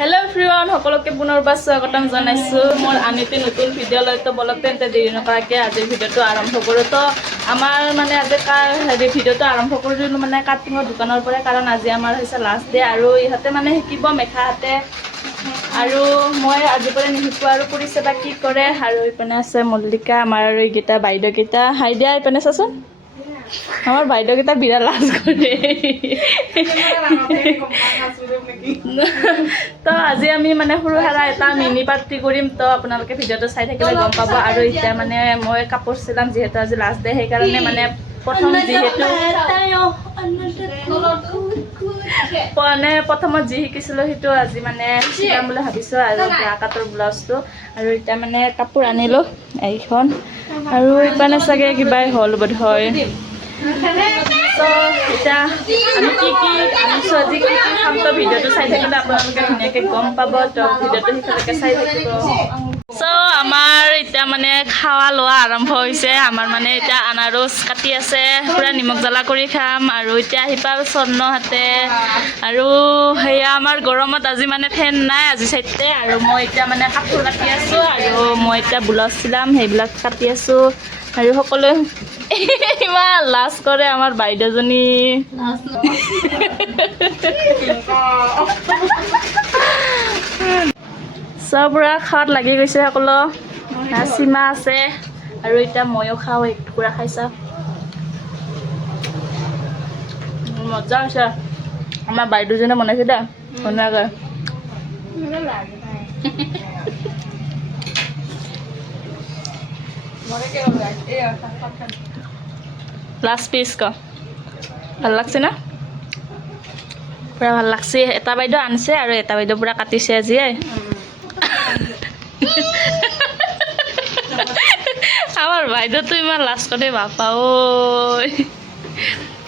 hello everyone সকলকে পুনৰবাৰ স্বাগতম জনাইছো মোৰ আনিতে নতুন ভিডিও লৈ তো বলক তেন্তে দেৰি নকৰাকে আজি ভিডিওটো আৰম্ভ কৰো তো আমাৰ মানে আজি হেৰি ভিডিওটো আৰম্ভ কৰিলো মানে কাটিঙৰ দোকানৰ পৰা কাৰণ আজি আমাৰ হৈছে লাষ্ট ডে আৰু ইহতে মানে শিকিব মেখাতে আৰু মই আজি পৰা নিশিকো আৰু কৰিছে বা কি কৰে আৰু ইপনে আছে মল্লিকা আমাৰ আৰু এইগিটা বাইদেউ গিটা হাই দিয়া ইপনে চাচোন আমাৰ বাইদেউ গিটা বিৰা লাজ কৰে তো আজি আমি মানে সৰু হাৰা এটা মিনি পাৰ্টি কৰিম তো আপোনালোকে ভিডিওটো চাই থাকিলে গম পাব আৰু এতিয়া মানে মই কাপোৰ চিলাম যিহেতু আজি লাষ্ট ডে সেইকাৰণে মানে প্ৰথমত যি শিকিছিলোঁ সেইটো আজি মানে চিলাম বুলি ভাবিছোঁ আৰু কাটৰ ব্লাউজটো আৰু এতিয়া মানে কাপোৰ আনিলোঁ এইখন আৰু ইপানে চাগে কিবাই হ'ল বোধহয় তো এতিয়া আমি কি আনিছোঁ আজি কি খাম তো ভিডিওটো চাই থাকিলে আপোনালোকে ধুনীয়াকৈ গম পাব তো ভিডিওটো শেষলৈকে চাই থাকিব তো আমাৰ এতিয়া মানে খাৱা লোৱা আৰম্ভ হৈছে আমাৰ মানে এতিয়া আনাৰস কাটি আছে পুৰা নিমখ জ্বালা কৰি খাম আৰু এতিয়া আহি পাল স্বৰ্ণহাতে আৰু সেয়া আমাৰ গৰমত আজি মানে ফেন নাই আজি চাইতে আৰু মই এতিয়া মানে কাপোৰ কাটি আছোঁ আৰু মই এতিয়া ব্লাউজ চিলাম সেইবিলাক কাটি আছোঁ আৰু সকলোৱে ইমান লাজ কৰে আমাৰ বাইদেউজনী চব পুৰা খাৱাত লাগি গৈছে সকলো সীমা আছে আৰু এতিয়া ময়ো খাওঁ এক টুকুৰা খাইছা মজা হৈছে আমাৰ বাইদেউজনে বনাইছে দে ধুনীয়াকৈ লাষ্ট পিচ ক ভাল লাগছে না পুৰা ভাল লাগছে এটা বাইদেউ আনছে আৰু এটা বাইদেউ পুৰা কাটিছে আজি আমার বাইদেউ তো ইমান লাজ করে বাপা ওই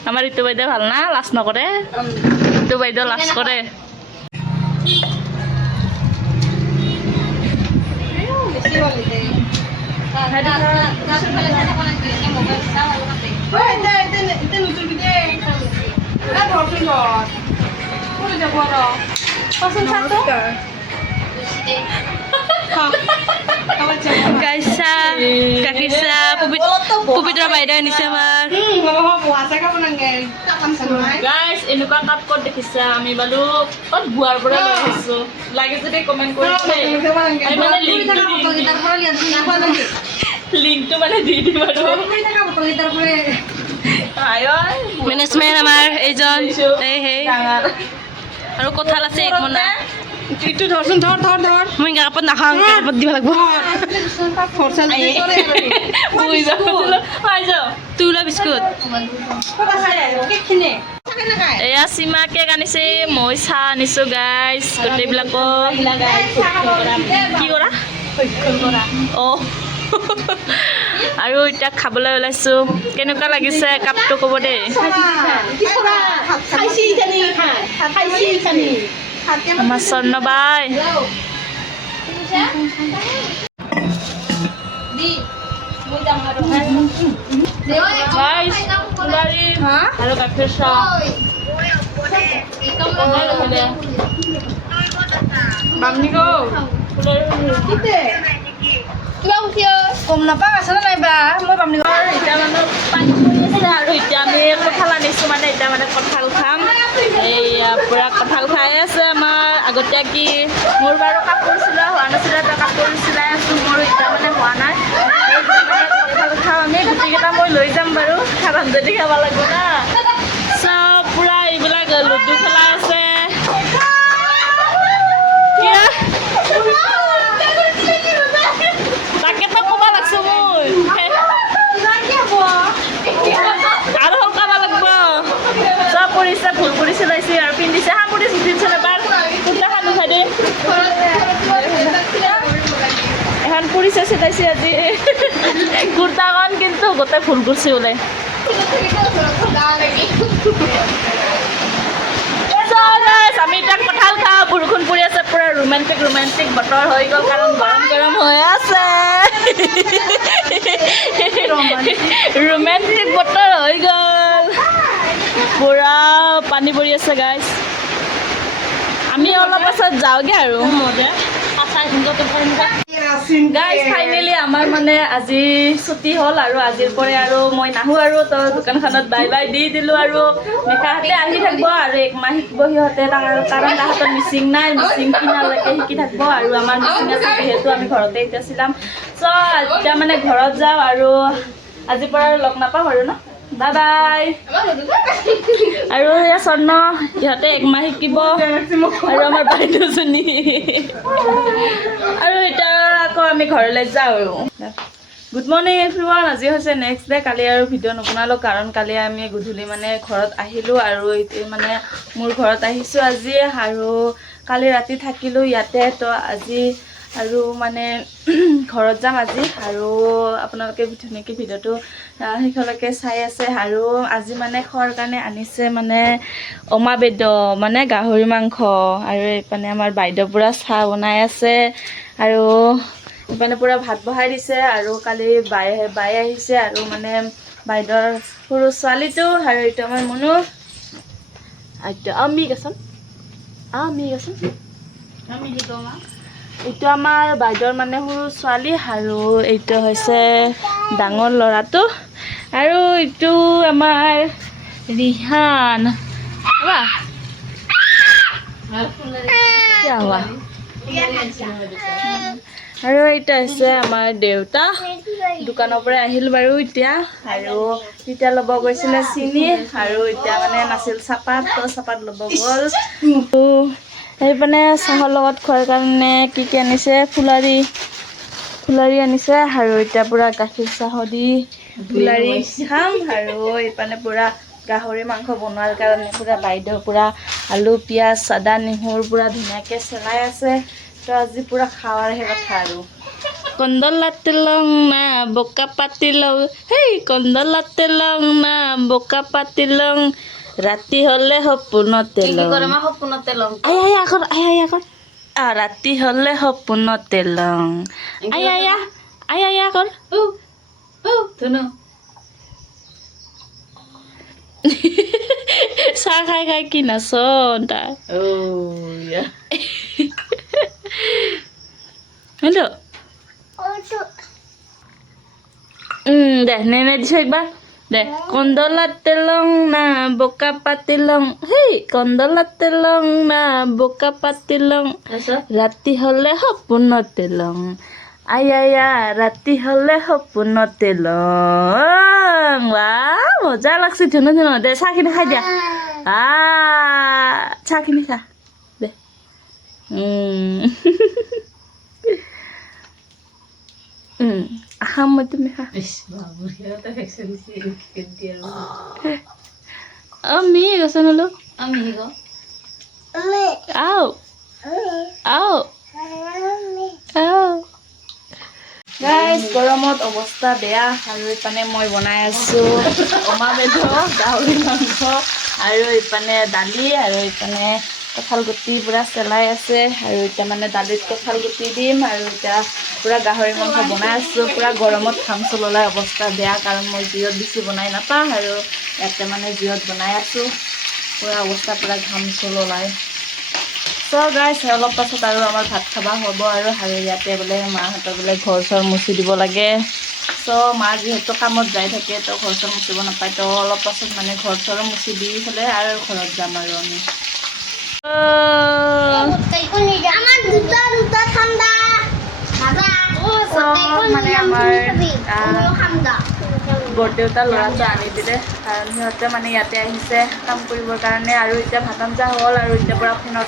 আমার ইটো বাইদেউ ভাল না লাজ নকরে ইটো বাইদেউ লাজ করে Kaisa, Kakisa, Pupitra বাইদেউ আনিছে আমাৰ গাইস এনেকুৱা কাপ ক'ত দেখিছা আমি বালু ক'ত বুৱাৰ পৰা লৈ আহিছো লাগে যদি কমেন্ট কৰি আমি মানে লিংকটো মানে দি দিম আৰু মেনেজমেন্ট আমাৰ এইজন এই হে আৰু কঁঠাল আছে এক মনা ইটো ধৰচোন ধৰ মই কাপত নাখাওঁ কাপত দিব লাগিব তুলা বিস্কুট এয়া সীমা কেক আনিছে মই চাহ আনিছোঁ গাইজ গোটেইবিলাকক কি কৰা অঁ আৰু এতিয়া খাবলৈ ওলাইছোঁ কেনেকুৱা লাগিছে কাপটো ক'ব দেই আমাৰ স্বৰ্ণ ভাই আৰু গাখীৰ চাহ কম নাপাওঁ আছে নাই বা মই পাম এতিয়া মানে পানী পৰি আছে আৰু এতিয়া আমি কঁঠাল আনিছোঁ মানে এতিয়া মানে কঁঠাল খাম এইয়া পূৰা কঁঠাল খাই আছে আমাৰ আগতীয়াকৈ মোৰ বাৰু কাপোৰ চিলোৱা হোৱা নাছিলে তো কাপোৰ চিলাই আছোঁ মোৰ এতিয়া মানে হোৱা নাই কঁঠাল খাওঁ আমি গুটিকেইটা মই লৈ যাম বাৰু খাবাম যদি খাব লাগিব না চব পূৰা এইবিলাক লুডু খেলাই আছে তাকেতো ক'ব লাগছো মই আৰু সকাব লাগিব চব কৰিছে ভুল কৰি চিলাইছে আৰু পিন্ধিছে সামৰি চিটিছে এবাৰ কুৰ্তা খান উঠাই দে এখন কৰিছে চিলাইছে আজি কুৰ্তাখন কিন্তু গোটেই ভুল কৰিছে ওলাই আমি এতিয়া কঁঠাল খাওঁ বৰষুণ পৰি আছে পুৰা ৰোমেণ্টিক বতৰ হৈ গ'ল কাৰণ গৰম হৈ আছে ৰোমেণ্টিক বতৰ হৈ গ'ল পুৰা পানী পৰি আছে গাইজ আমি অলপ পাছত যাওঁগে আৰু গাইজ ফাইনেলি আমাৰ মানে আজি ছুটি হ'ল আৰু আজিৰ পৰা আৰু মই নাহোঁ আৰু তো দোকানখনত বাই বাই দি দিলোঁ আৰু মেকাহঁতে আহি থাকিব আৰু 1 মাহ শিকিব সিহঁতে কাৰণ তাহাঁতৰ মিচিং নাই মিচিং কিনালৈকে শিকি থাকিব আৰু আমাৰ মিচিং আছে যিহেতু আমি ঘৰতে এতিয়া চিলাম চ' এতিয়া মানে ঘৰত যাওঁ আৰু আজিৰ পৰা আৰু লগ নাপাম আৰু ন বাই বাই আৰু এয়া স্বৰ্ণ ইহঁতে 1 মাহ শিকিব আৰু আমাৰ বাইদেউজনী আৰু এতিয়া আকৌ আমি ঘৰলৈ যাওঁ আৰু গুড মৰ্ণিং এভৰিৱান আজি হৈছে নেক্সট ডে কালি আৰু ভিডিঅ' নবনালোঁ কাৰণ কালি আমি গধূলি মানে ঘৰত আহিলোঁ আৰু মানে মোৰ ঘৰত আহিছোঁ আজি আৰু কালি ৰাতি থাকিলোঁ ইয়াতে তো আজি আৰু মানে ঘৰত যাম আজি আৰু আপোনালোকে ধুনীয়াকৈ ভিডিঅ'টো শেষলৈকে চাই আছে আৰু আজি মানে খোৱাৰ কাৰণে আনিছে মানে অমাবেদ মানে গাহৰি মাংস আৰু এইপিনে আমাৰ বাইদেউ পূৰা চাহ বনাই আছে আৰু এইপিনে পূৰা ভাত বহাই দিছে আৰু কালি বাই আহিছে আৰু মানে বাইদেউৰ সৰু ছোৱালীটো আৰু এইটো আমাৰ মনো এইটো আমিগেচোন এইটো আমাৰ বাইদেউৰ মানে সৰু ছোৱালী আৰু এইটো হৈছে ডাঙৰ ল'ৰাটো আৰু এইটো আমাৰ ৰিহান আৰু এইটো হৈছে আমাৰ দেউতা দোকানৰ পৰা আহিল বাৰু এতিয়া আৰু এতিয়া ল'ব গৈছিলে চিনি আৰু এতিয়া মানে নাছিল চাহপাত তো চাহপাত ল'ব গ'ল সেইপিনে চাহৰ লগত খোৱাৰ কাৰণে কি আনিছে ফুলাৰি আনিছে আৰু এতিয়া পূৰা গাখীৰ চাহ দি ফুলাৰি খাম আৰু এইপিনে পূৰা গাহৰি মাংস বনোৱাৰ কাৰণে পূৰা বাইদেউ পূৰা আলু পিঁয়াজ আদা নহৰু পূৰা ধুনীয়াকৈ চেলাই আছে তো আজি পূৰা খাৱাৰহে কথা আৰু কন্দলাতে লং না বোকা পাতি লং হেই কন্দলাতে লং না বোকা পাতি লং ৰাতি হ'লে সপোনতে লং ৰাতি হ'লে সপোনতে লং কৰ চাহ খাই কি নাচন তাৰ হেল্ল' দে নেনে দিছ একবাৰ দে কন্দলাতে লং না বোকা পাতি লং হেই কন্দলাতে লং না বোকা পাতি লং ৰাতি হ'লে সপোনতে লং ৰাতি হ'লে সপোনতে লং মজা লাগছে ধুনু দে চাহখিনি খাই দিয়া চাহখিনি খা দে খাম মই তুমি খা আমি গছ নলো গাইজ গৰমত অৱস্থা বেয়া আৰু এইপিনে মই বনাই আছোঁ অমাবেদ গাহৰি মাংস আৰু এইপিনে দালি আৰু এইপিনে কঁঠাল গুটি পূৰা চেলাই আছে আৰু এতিয়া মানে দালিত কঁঠাল গুটি দিম আৰু এতিয়া পূৰা গাহৰি মাংস বনাই আছোঁ পূৰা গৰমত ঘাম ওলাই অৱস্থা বেয়া কাৰণ মই জুইত বেছি বনাই নাপাওঁ আৰু ইয়াতে মানে জুইত বনাই আছোঁ পূৰা অৱস্থা পূৰা ঘাম ওলাই চ' গাইজ অলপ পাছত আৰু আমাৰ ভাত খাবা হ'ব আৰু ইয়াতে বোলে মাহঁতৰ বোলে ঘৰ চৰ মুচি দিব লাগে চ' মা যিহেতু কামত যাই থাকে তো ঘৰ চৰ মুচিব নাপায় তো অলপ পাছত মানে ঘৰ চৰ মুচি দি পেলাই আৰু ঘৰত যাম আৰু আমি মানে আমাৰ বৰদেউতা ল'ৰাটো আনি দিলে কাৰণ সিহঁতে মানে ইয়াতে আহিছে কাম কৰিবৰ কাৰণে আৰু এতিয়া ভাত আঞ্জা হ'ল আৰু এতিয়া পূৰা ফেনৰ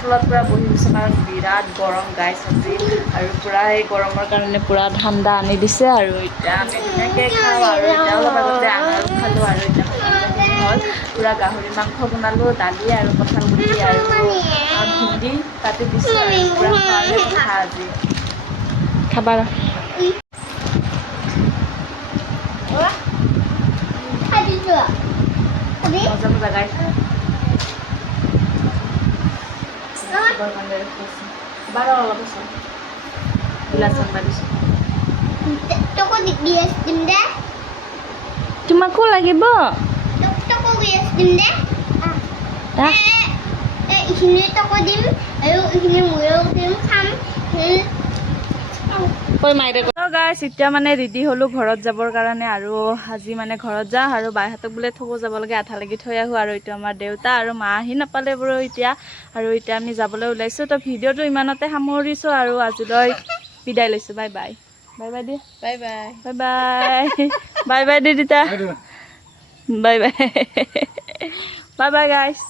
তলত পূৰা বহি গৈছে কাৰণ বিৰাট গৰম গাইছ আজি আৰু পূৰা এই গৰমৰ কাৰণে পূৰা ঠাণ্ডা আনি দিছে আৰু এতিয়া আমি ধুনীয়াকৈ খাওঁ আৰু এতিয়া অলপ আগতে আনাৰস খালোঁ আৰু এতিয়া ভাতখিনি হ'ল পূৰা গাহৰি মাংস বনালোঁ দালি আৰু কঁঠাল গুটি আৰু ভেন্দি কাটি দিছোঁ আৰু পূৰা খোৱালে কথা আজি খাবা মজা মজা গাইছ বাৰ অলপ আছে গিলাচত বাঢ়িছোঁ তোমাকো লাগিব এইখিনি টকা দিম আৰু এইখিনি ময়ো দিম খাম গাইছ এতিয়া মানে ৰেডি হ'লো ঘৰত যাবৰ কাৰণে আৰু আজি মানে ঘৰত যাওঁ আৰু বাইহঁতক বোলে থ'ব যাব লাগে আঠা লাগি থৈ আহোঁ আৰু এইটো আমাৰ দেউতা আৰু মা আহি নাপালে বাৰু এতিয়া আৰু এতিয়া আমি যাবলৈ ওলাইছোঁ তো ভিডিঅ'টো ইমানতে সামৰিছোঁ আৰু আজিলৈ বিদায় লৈছোঁ bye bye bye by the bye bye bye bye bye by the দিতা বাই বাই বাই বাই গাইছ